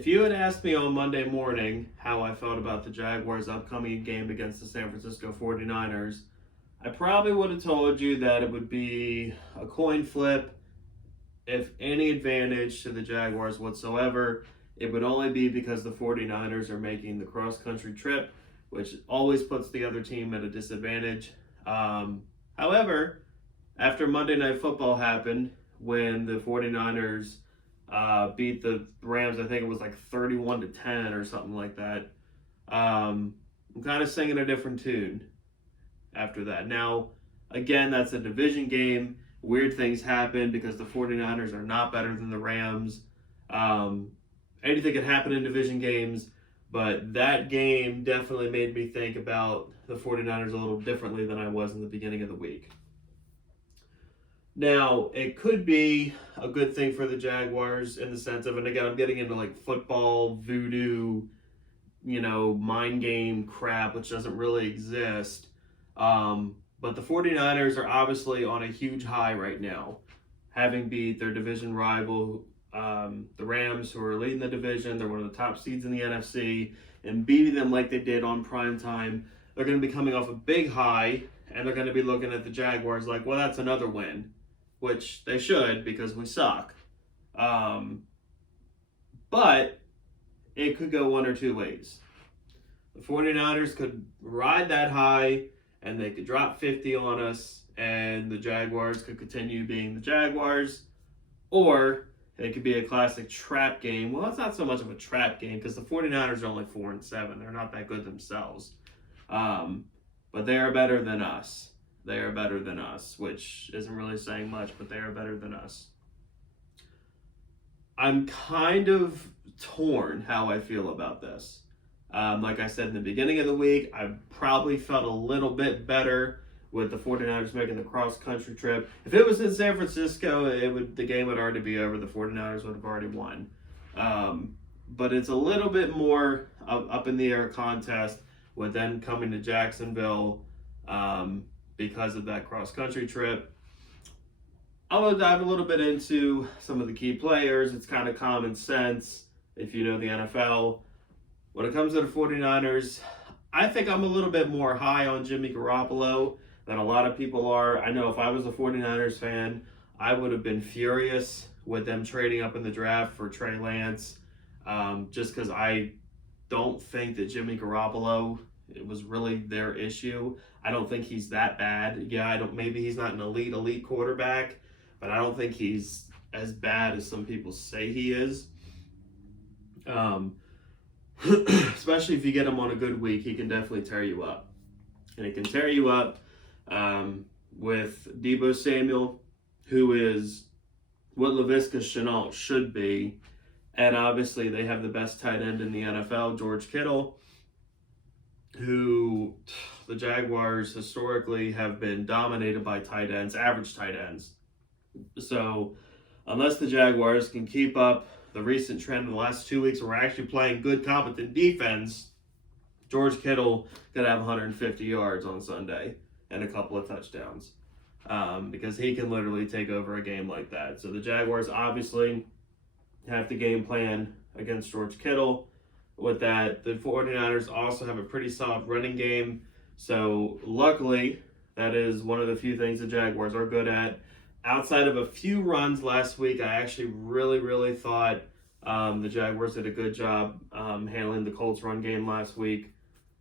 If you had asked me on Monday morning how I felt about the Jaguars' upcoming game against the San Francisco 49ers, I probably would have told you that it would be a coin flip. If any advantage to the Jaguars whatsoever, it would only be because the 49ers are making the cross-country trip, which always puts the other team at a disadvantage. However, after Monday Night Football happened, when the 49ers beat the Rams, I think it was like 31-10 or something like that. I'm kind of singing a different tune after that. Now, again, that's a division game. Weird things happen because the 49ers are not better than the Rams. Anything can happen in division games, but that game definitely made me think about the 49ers a little differently than I was in the beginning of the week. Now, it could be a good thing for the Jaguars in the sense of, and again, I'm getting into like football, voodoo, mind game crap, which doesn't really exist. But the 49ers are obviously on a huge high right now, having beat their division rival, the Rams, who are leading the division. They're one of the top seeds in the NFC, and beating them like they did on prime time. They're going to be coming off a big high, and they're going to be looking at the Jaguars like, well, that's another win. Which they should, because we suck. But it could go one or two ways. The 49ers could ride that high, and they could drop 50 on us, and the Jaguars could continue being the Jaguars. Or it could be a classic trap game. Well, it's not so much of a trap game, because the 49ers are only 4-7. They're not that good themselves. But they are better than us. They are better than us, which isn't really saying much, but they are better than us. I'm kind of torn how I feel about this. Like I said in the beginning of the week, I probably felt a little bit better with the 49ers making the cross-country trip. If it was in San Francisco, the game would already be over. The 49ers would have already won. But it's a little bit more up in the air contest with them coming to Jacksonville because of that cross-country trip. I'll dive a little bit into some of the key players. It's kind of common sense if you know the NFL. When it comes to the 49ers, I think I'm a little bit more high on Jimmy Garoppolo than a lot of people are. I know if I was a 49ers fan, I would have been furious with them trading up in the draft for Trey Lance, just because I don't think that Jimmy Garoppolo, it was really their issue. I don't think he's that bad. Yeah, maybe he's not an elite quarterback, but I don't think he's as bad as some people say he is. Especially if you get him on a good week, he can definitely tear you up. And he can tear you up with Deebo Samuel, who is what Laviska Shenault should be. And obviously they have the best tight end in the NFL, George Kittle, who the Jaguars historically have been dominated by tight ends, average tight ends. So unless the Jaguars can keep up the recent trend in the last 2 weeks where we're actually playing good, competent defense, George Kittle could have 150 yards on Sunday and a couple of touchdowns because he can literally take over a game like that. So the Jaguars obviously have to game plan against George Kittle. With that, the 49ers also have a pretty solid running game. So luckily, that is one of the few things the Jaguars are good at. Outside of a few runs last week, I actually really thought the Jaguars did a good job handling the Colts run game last week.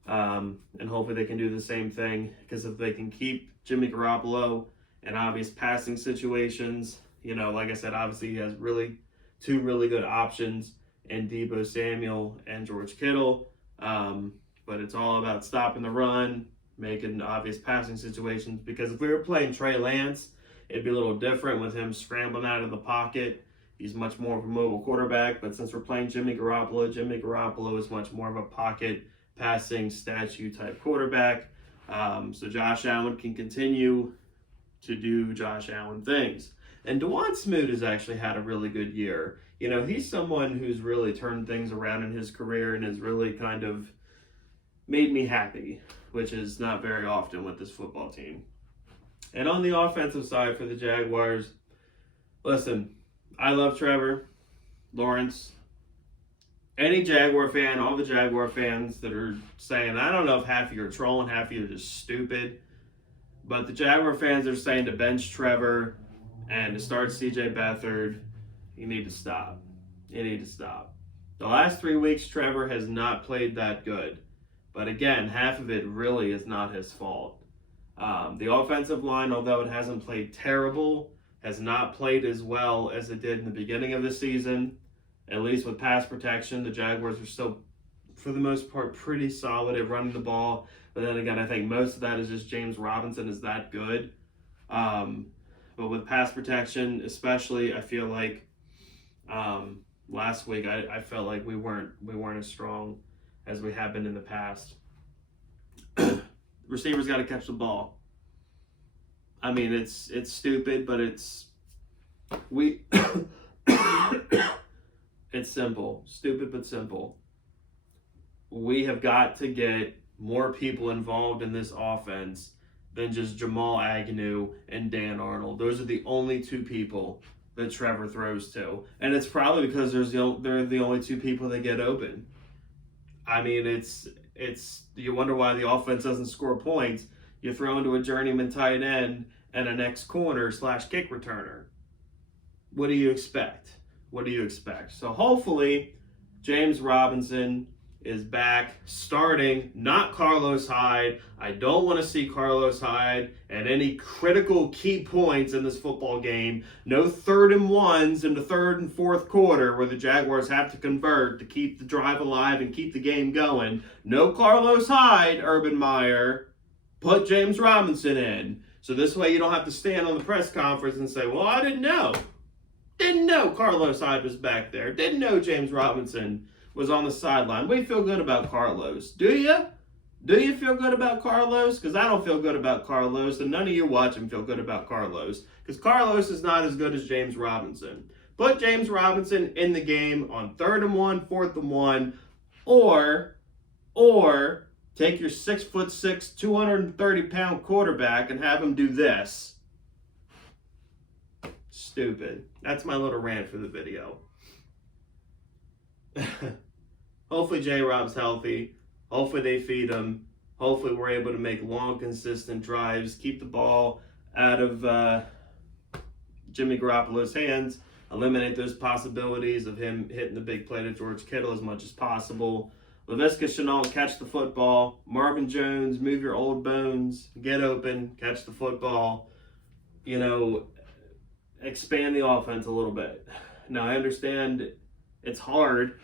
And hopefully they can do the same thing, because if they can keep Jimmy Garoppolo in obvious passing situations, like I said, obviously he has two really good options in Deebo Samuel and George Kittle. But it's all about stopping the run, making obvious passing situations, because if we were playing Trey Lance, it'd be a little different with him scrambling out of the pocket. He's much more of a mobile quarterback, but since we're playing Jimmy Garoppolo is much more of a pocket passing statue type quarterback. So Josh Allen can continue to do Josh Allen things. And Dewan Smoot has actually had a really good year. He's someone who's really turned things around in his career and has really kind of made me happy, which is not very often with this football team. And on the offensive side for the Jaguars, listen, I love Trevor Lawrence. any Jaguar fan, all the Jaguar fans that are saying, I don't know if half of you are trolling, half of you are just stupid, but the Jaguar fans are saying to bench Trevor and to start CJ Beathard, you need to stop. You need to stop. The last 3 weeks, Trevor has not played that good. But again, half of it really is not his fault. The offensive line, although it hasn't played terrible, has not played as well as it did in the beginning of the season. At least with pass protection, the Jaguars are still, for the most part, pretty solid at running the ball. But then again, I think most of that is just James Robinson is that good. But with pass protection, especially, I feel like last week I felt like we weren't as strong as we have been in the past. Receivers got to catch the ball. I mean, it's stupid, but it's simple. Stupid but simple. We have got to get more people involved in this offense than just Jamal Agnew and Dan Arnold. Those are the only two people that Trevor throws to. And it's probably because they're the only two people that get open. I mean, it's you wonder why the offense doesn't score points. You throw into a journeyman tight end and an ex-corner/kick returner. What do you expect? What do you expect? So hopefully James Robinson is back starting, not Carlos Hyde. I don't want to see Carlos Hyde at any critical key points in this football game. No 3rd and 1s in the 3rd and 4th quarter where the Jaguars have to convert to keep the drive alive and keep the game going. No Carlos Hyde, Urban Meyer. Put James Robinson in. So this way you don't have to stand on the press conference and say, well, I didn't know. Didn't know Carlos Hyde was back there. Didn't know James Robinson was on the sideline. We feel good about Carlos. Do you? Do you feel good about Carlos? Because I don't feel good about Carlos, and none of you watching feel good about Carlos. Because Carlos is not as good as James Robinson. Put James Robinson in the game on 3rd and 1, 4th and 1, or take your 6'6", 230-pound quarterback and have him do this. Stupid. That's my little rant for the video. Hopefully J-Rob's healthy. Hopefully they feed him. Hopefully we're able to make long, consistent drives, keep the ball out of Jimmy Garoppolo's hands, eliminate those possibilities of him hitting the big play to George Kittle as much as possible. Laviska Shenault, catch the football. Marvin Jones, move your old bones, get open, catch the football. You know, expand the offense a little bit. Now, I understand it's hard.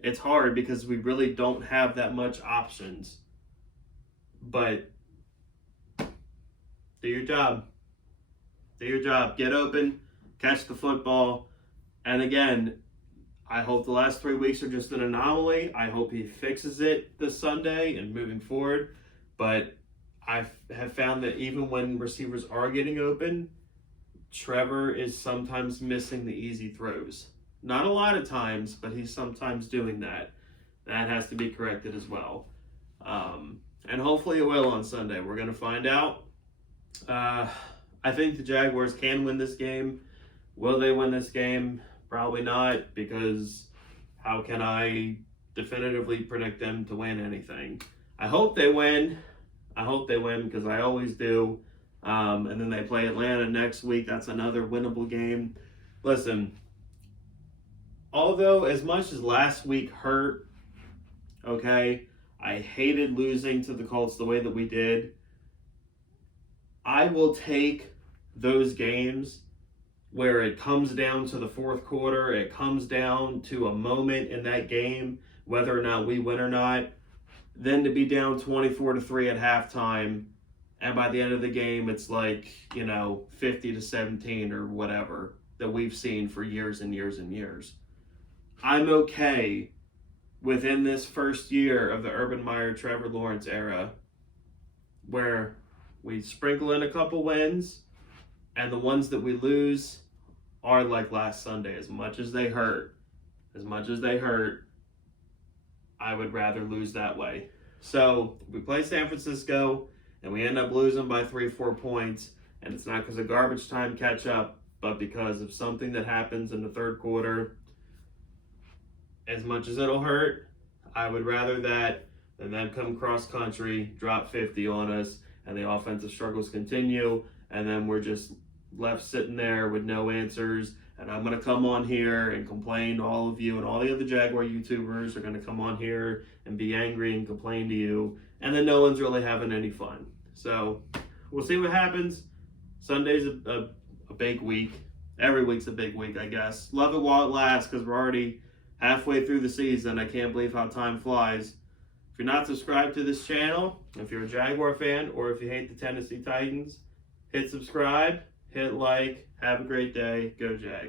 It's hard because we really don't have that much options. But do your job. Do your job. Get open, catch the football. And again, I hope the last 3 weeks are just an anomaly. I hope he fixes it this Sunday and moving forward. But I have found that even when receivers are getting open, Trevor is sometimes missing the easy throws. Not a lot of times, but he's sometimes doing that. That has to be corrected as well. And hopefully it will on Sunday. We're going to find out. I think the Jaguars can win this game. Will they win this game? Probably not, because how can I definitively predict them to win anything? I hope they win. I hope they win because I always do. And then they play Atlanta next week. That's another winnable game. Listen, although as much as last week hurt, okay, I hated losing to the Colts the way that we did. I will take those games where it comes down to the 4th quarter, it comes down to a moment in that game, whether or not we win or not, then to be down 24-3 at halftime, and by the end of the game, it's like, 50-17 or whatever that we've seen for years and years and years. I'm okay within this first year of the Urban Meyer, Trevor Lawrence era, where we sprinkle in a couple wins, and the ones that we lose are like last Sunday. As much as they hurt, I would rather lose that way. So we play San Francisco, and we end up losing by 3-4 points, and it's not because of garbage time catch up, but because of something that happens in the 3rd quarter. as much as it'll hurt, I would rather that than them come cross country, drop 50 on us, and the offensive struggles continue, and then we're just left sitting there with no answers. And I'm going to come on here and complain to all of you, and all the other Jaguar YouTubers are going to come on here and be angry and complain to you, and then no one's really having any fun. So we'll see what happens. Sunday's a big week. Every week's a big week, I guess. Love it while it lasts, because we're already halfway through the season. I can't believe how time flies. If you're not subscribed to this channel, if you're a Jaguar fan, or if you hate the Tennessee Titans, hit subscribe, hit like. Have a great day. Go Jag.